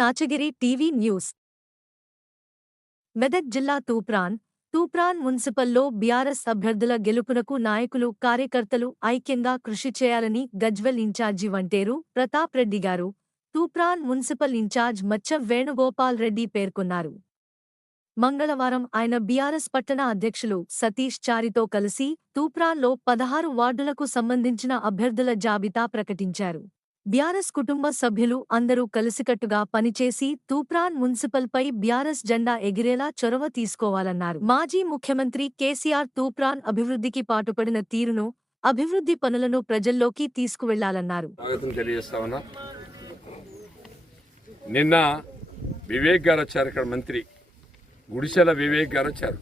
Nachagiri TV news. Medak జిల్లా Toopran Toopran మున్సిపల్లో BRS అభ్యర్థుల గెలుపునకు నాయకులు కార్యకర్తలు ఐక్యంగా కృషి చేయాలని గజ్వెల్ ఇన్ఛార్జి వంటేరు ప్రతాప్ రెడ్డి గారు తూప్రాన్ మున్సిపల్ ఇన్ఛార్జ్ మచ్చ వేణుగోపాల్ రెడ్డి పేర్కొన్నారు. మంగళవారం ఆయన బీఆర్ఎస్ పట్టణ అధ్యక్షులు సతీష్ చారితో కలిసి తూప్రాన్లో పదహారు వార్డులకు సంబంధించిన అభ్యర్థుల జాబితా ప్రకటించారు. బీఆర్ఎస్ కుటుంబ సభ్యులు అందరూ కలిసికట్టుగా పనిచేసి తూప్రాన్ మున్సిపల్పై బ్యారస్ జెండా ఎగిరేలా చొరవ తీసుకోవాలన్నారు. మాజీ ముఖ్యమంత్రి కేసీఆర్ తూప్రాన్ అభివృద్ధికి పాటుపడిన తీరును అభివృద్ధి పనులను ప్రజల్లోకి తీసుకువెళ్ళాలన్నారు. నిన్న వివేక్ గారు వచ్చారు ఇక్కడ మంత్రి. గుడిసెల వివేక్ గారు వచ్చారు.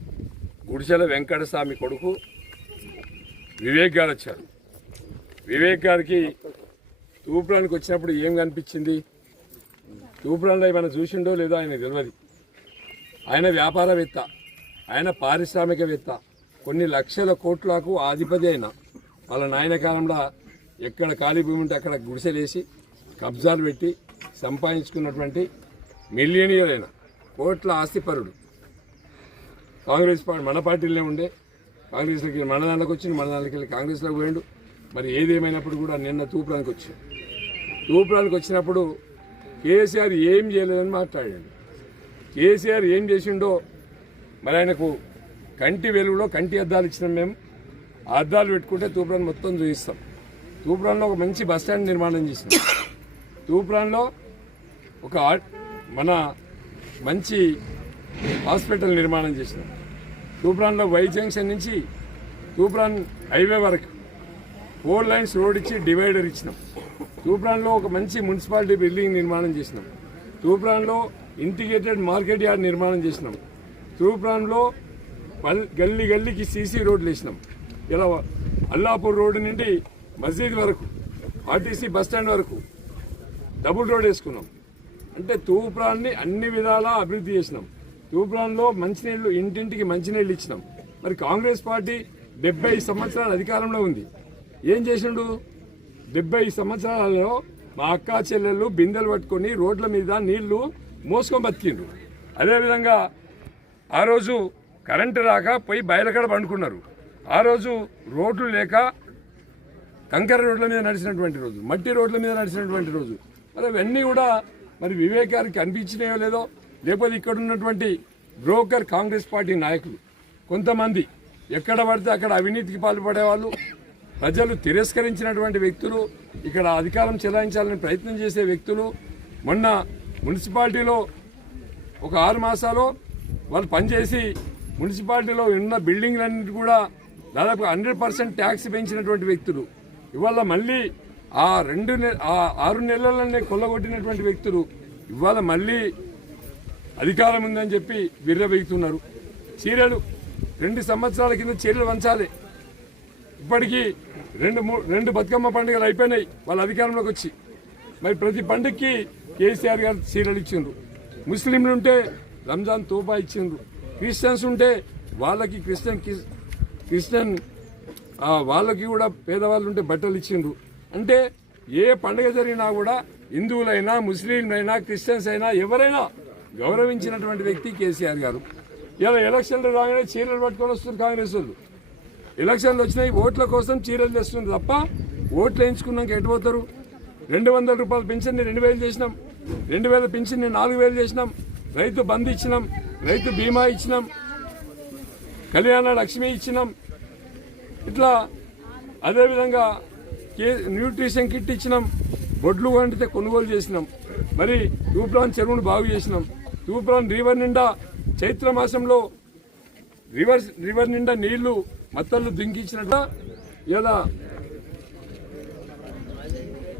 గుడిసెల వెంకటస్వామి కొడుకు వివేక్ గారు వచ్చారు. వివేక్ గారికి తూపురానికి వచ్చినప్పుడు ఏం కనిపించింది? తూపురాన్లో ఏమైనా చూసిండో లేదో ఆయన తెలియదు ఆయన వ్యాపారవేత్త ఆయన పారిశ్రామికవేత్త కొన్ని లక్షల కోట్లకు ఆధిపతి అయిన వాళ్ళ నాయన కాలంలో ఎక్కడ ఖాళీ భూమి ఉంటే అక్కడ గుడిసెలేసి కబ్జాలు పెట్టి సంపాదించుకున్నటువంటి మిలియనియర్ అయిన కోట్ల ఆస్తిపరుడు. కాంగ్రెస్ పార్టీ మన పార్టీలోనే ఉండే. కాంగ్రెస్లోకి మన దాంట్లోకి వచ్చి మన దాంట్లోకి వెళ్ళి కాంగ్రెస్లోకి పోయిండు. మరి ఏదేమైనప్పుడు కూడా నిన్న తూపురానికి వచ్చాను తూపురానికి వచ్చినప్పుడు కేసీఆర్ ఏం చేయలేదని మాట్లాడాడు. కేసీఆర్ ఏం చేసిండో మరి ఆయనకు కంటి వెలుగులో కంటి అద్దాలు ఇచ్చినాం మేము. ఆ అద్దాలు పెట్టుకుంటే తూపురాన్ మొత్తం చూపిస్తాం తూపురాన్లో ఒక మంచి బస్ స్టాండ్ నిర్మాణం చేసింది. తూప్రాన్లో ఒక మన మంచి హాస్పిటల్ నిర్మాణం చేసినాం తూప్రాన్లో వై జంక్షన్ నుంచి తూప్రాన్ హైవే వరకు ఫోర్ లైన్స్ రోడ్ ఇచ్చి డివైడర్ ఇచ్చినాం. తూప్రాన్లో ఒక మంచి మున్సిపాలిటీ బిల్డింగ్ నిర్మాణం చేసినాం. తూప్రాన్లో ఇంటిగ్రేటెడ్ మార్కెట్ యార్డ్ నిర్మాణం చేసినాం. తూప్రాన్లో పల్ గల్లీ గల్లీకి సీసీ రోడ్లు వేసినాం. ఇలా అల్లాపూర్ రోడ్డు నుండి మసీద్ వరకు ఆర్టీసీ బస్టాండ్ వరకు డబుల్ రోడ్ వేసుకున్నాం. అంటే తూప్రాన్ని అన్ని విధాలా అభివృద్ధి చేసినాం. తూప్రాన్లో మంచినీళ్ళు ఇంటింటికి మంచినీళ్ళు ఇచ్చినాం. మరి కాంగ్రెస్ పార్టీ డెబ్బై సంవత్సరాల అధికారంలో ఉంది. ఏం చేసిండు? డెబ్బై సంవత్సరాలలో మా అక్క చెల్లెళ్ళు బిందెలు పట్టుకొని రోడ్ల మీద నీళ్ళు మోసుకొని బతికిండు అదేవిధంగా ఆ రోజు కరెంటు రాక పోయి బయలకడ పండుకున్నారు. ఆ రోజు రోడ్లు లేక కంకర రోడ్ల మీద నడిచినటువంటి రోజు మట్టి రోడ్ల మీద నడిచినటువంటి రోజు. మరి అవన్నీ కూడా మరి వివేకానికి అనిపించినాయో కనిపించినాయో లేదో లేకపోతే ఇక్కడ ఉన్నటువంటి బ్రోకర్ కాంగ్రెస్ పార్టీ నాయకులు కొంతమంది ఎక్కడ పడితే అక్కడ అవినీతికి పాల్పడేవాళ్ళు ప్రజలు తిరస్కరించినటువంటి వ్యక్తులు ఇక్కడ అధికారం చెలాయించాలని ప్రయత్నం చేసే వ్యక్తులు మొన్న మున్సిపాలిటీలో ఒక ఆరు మాసాలు వాళ్ళు పనిచేసి మున్సిపాలిటీలో ఉన్న బిల్డింగ్లన్నిటి కూడా దాదాపు హండ్రెడ్ పర్సెంట్ ట్యాక్స్ పెంచినటువంటి వ్యక్తులు. ఇవాళ మళ్ళీ ఆ రెండు ఆ ఆరు నెలలనే కొల్లగొట్టినటువంటి వ్యక్తులు ఇవాళ మళ్ళీ అధికారం ఉందని చెప్పి విర్రబెగుతున్నారు చీరలు రెండు సంవత్సరాల కింద చీరలు వంచాలి. ఇప్పటికీ రెండు రెండు బతుకమ్మ పండుగలు అయిపోయినాయి. వాళ్ళ అధికారంలోకి వచ్చి. మరి ప్రతి పండుగకి కేసీఆర్ గారు చీరలు ఇచ్చిండ్రు. ముస్లింలు ఉంటే రంజాన్ తోపా ఇచ్చిండ్రు. క్రిస్టియన్స్ ఉంటే వాళ్ళకి క్రిస్టియన్ క్రిస్టియన్ వాళ్ళకి కూడా పేదవాళ్ళు ఉంటే బట్టలు ఇచ్చిండ్రు. అంటే ఏ పండుగ జరిగినా కూడా హిందువులైనా ముస్లింలైనా క్రిస్టియన్స్ అయినా ఎవరైనా గౌరవించినటువంటి వ్యక్తి కేసీఆర్ గారు. ఇలా ఎలక్షన్లు రాగానే చీరలు పట్టుకొని వస్తున్నారు కాంగ్రెస్ వాళ్ళు. ఎలక్షన్లు వచ్చినాయి ఓట్ల కోసం చీరలు తెస్తుంది తప్ప ఓట్లు వేయించుకున్నాక ఎటు పోతారు? రెండు వందల రూపాయల పెన్షన్ని రెండు వేలు చేసినాం? రెండు వేల పెన్షన్ని నాలుగు వేలు చేసినాం. రైతు బంద్ ఇచ్చినాం రైతు బీమా ఇచ్చినాం కళ్యాణ లక్ష్మి ఇచ్చినాం. ఇట్లా అదేవిధంగా కే న్యూట్రిషన్ కిట్ ఇచ్చినాం బొడ్లు వండితే కొనుగోలు చేసినాం. మరి తూప్రాన్ చెరువును బాగు చేసినాం. తూప్రాన్ రివర్ నిండా చైత్ర మాసంలో రివర్ రివర్ నిండా నీళ్ళు మత్తళ్ళు దింకించినట్టు ఇలా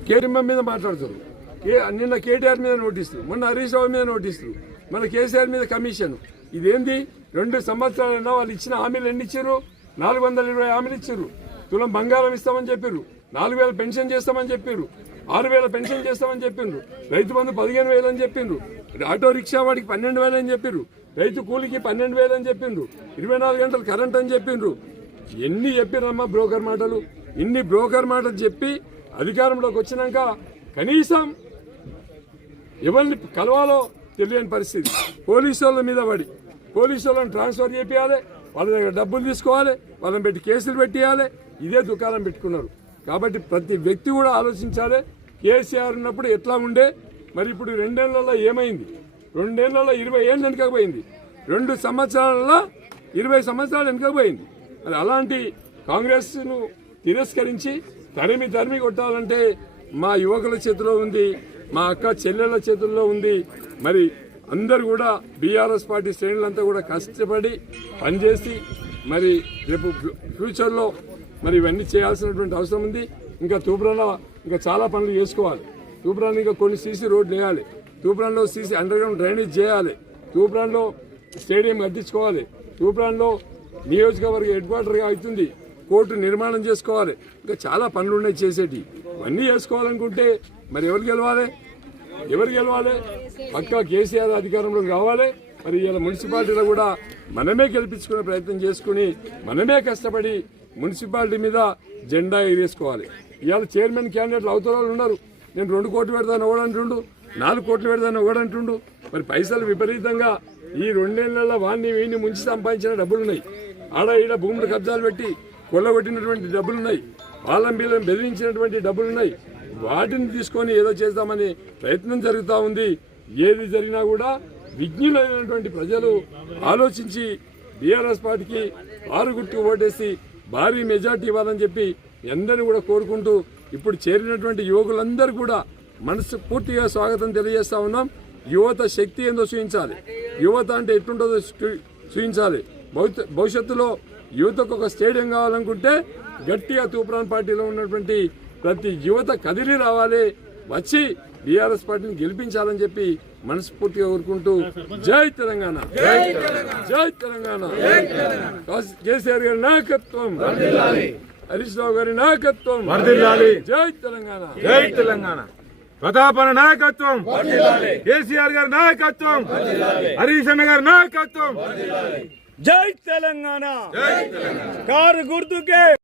కేటీఎం మీద మాట్లాడుతారు కే నిన్న కేటీఆర్ మీద నోటీసులు మొన్న హరీష్ రావు మీద నోటీసులు మన కేసీఆర్ మీద కమిషన్. ఇదేంది? రెండు సంవత్సరాలైనా వాళ్ళు ఇచ్చిన హామీలు ఎన్ని ఇచ్చారు? నాలుగు వందల ఇరవై హామీలు ఇచ్చారు. తులం బంగారం ఇస్తామని చెప్పారు. నాలుగు వేల పెన్షన్ చేస్తామని చెప్పారు. ఆరు వేల పెన్షన్ చేస్తామని చెప్పిండ్రు రైతు బంధు పదిహేను వేలు అని చెప్పిండ్రు ఆటో రిక్షా వాడికి పన్నెండు వేలు అని చెప్పారు. రైతు కూలికి పన్నెండు వేలు అని చెప్పిండ్రు ఇరవై నాలుగు గంటలు కరెంట్ అని చెప్పిండ్రు ఎన్ని చెప్పిరమ్మా బ్రోకర్ మాటలు? ఇన్ని బ్రోకర్ మాటలు చెప్పి అధికారంలోకి వచ్చినాక కనీసం ఎవరిని కలవాలో తెలియని పరిస్థితి. పోలీసు వాళ్ళ మీద పడి పోలీసు వాళ్ళని ట్రాన్స్ఫర్ చేపించాలి వాళ్ళ దగ్గర డబ్బులు తీసుకోవాలి వాళ్ళని పెట్టి కేసులు పెట్టేయాలి. ఇదే దుకాణం పెట్టుకున్నారు. కాబట్టి ప్రతి వ్యక్తి కూడా ఆలోచించాలి కేసీఆర్ ఉన్నప్పుడు ఎట్లా ఉండే? మరి ఇప్పుడు రెండేళ్ళలో ఏమైంది? రెండేళ్ళలో ఇరవై ఏళ్ళు వెనకపోయింది రెండు సంవత్సరాలలో ఇరవై సంవత్సరాలు వెనకపోయింది మరి అలాంటి కాంగ్రెస్ను తిరస్కరించి తరిమి తరిమి కొట్టాలంటే మా యువకుల చేతిలో ఉంది మా అక్క చెల్లెళ్ళ చేతుల్లో ఉంది. మరి అందరు కూడా బీఆర్ఎస్ పార్టీ శ్రేణులంతా కూడా కష్టపడి పనిచేసి మరి రేపు ఫ్యూచర్లో మరి ఇవన్నీ చేయాల్సినటువంటి అవసరం ఉంది. ఇంకా తూపురంలో ఇంకా చాలా పనులు చేసుకోవాలి. తూపురాన్ని ఇంకా కొన్ని సీసీ రోడ్లు వేయాలి. తూపురాన్లో సీసీ అండర్గ్రౌండ్ డ్రైనేజ్ చేయాలి. తూపురాన్లో స్టేడియం కట్టించుకోవాలి. తూపురాన్లో నియోజకవర్గ హెడ్ క్వార్టర్గా అవుతుంది. కోర్టు నిర్మాణం చేసుకోవాలి. ఇంకా చాలా పనులు ఉన్నాయి చేసేటి. ఇవన్నీ చేసుకోవాలనుకుంటే మరి ఎవరు గెలవాలి? ఎవరు గెలవాలి? పక్కా కేసీఆర్ అధికారంలోకి రావాలి మరి ఇలా మున్సిపాలిటీలో కూడా మనమే గెలిపించుకునే ప్రయత్నం చేసుకుని మనమే కష్టపడి మున్సిపాలిటీ మీద జెండా ఎగరేసుకోవాలి. ఇవాళ చైర్మన్ క్యాండిడేట్లు అవతల వాళ్ళు ఉన్నారు. నేను రెండు కోట్లు పెడతాను ఒకడంటుండు నాలుగు కోట్లు పెడతాను ఒకడంటుండు మరి పైసలు విపరీతంగా ఈ రెండేళ్ళలో వాడిని వీడిని ముంచి సంపాదించిన డబ్బులు ఉన్నాయి ఆడ ఈడ భూములు కబ్జాలు పెట్టి కొల్లగొట్టినటువంటి డబ్బులు ఉన్నాయి వాళ్ళం వీళ్ళని బెదిరించినటువంటి డబ్బులున్నాయి. వాటిని తీసుకొని ఏదో చేద్దామని ప్రయత్నం జరుగుతూ ఉంది. ఏది జరిగినా కూడా విజ్ఞులైనటువంటి ప్రజలు ఆలోచించి బీఆర్ఎస్ పార్టీకి ఆరు గుర్తు ఓటేసి భారీ మెజార్టీ ఇవ్వాలని చెప్పి మీ అందరినీ కూడా కోరుకుంటూ ఇప్పుడు చేరినటువంటి యువకులందరూ కూడా మనసు పూర్తిగా స్వాగతం తెలియజేస్తా ఉన్నాం. యువత శక్తి ఏందో చూపించాలి. యువత అంటే ఎట్లుంటుందో చూ- చూపించాలి. భవిష్యత్తులో యువతకు ఒక స్టేడియం కావాలనుకుంటే గట్టిగా తూప్రాన్ పార్టీలో ఉన్నటువంటి ప్రతి యువత కదిలి రావాలి. వచ్చి బీఆర్ఎస్ పార్టీని గెలిపించాలని చెప్పి మనస్ఫూర్తిగా కోరుకుంటూ జై తెలంగాణ. జై తెలంగాణ. కాస్- కేసీఆర్ గారి నాయకత్వం. హరీష్ రావు గారి నాయకత్వం. జై తెలంగాణ. జై తెలంగాణ. ప్రతాపన నాయకత్వం. కేసీఆర్ గారి నాయకత్వం. హరీష్ అన్న గారి నాయకత్వం. జై తెలంగాణ. కారు గుర్తుకే.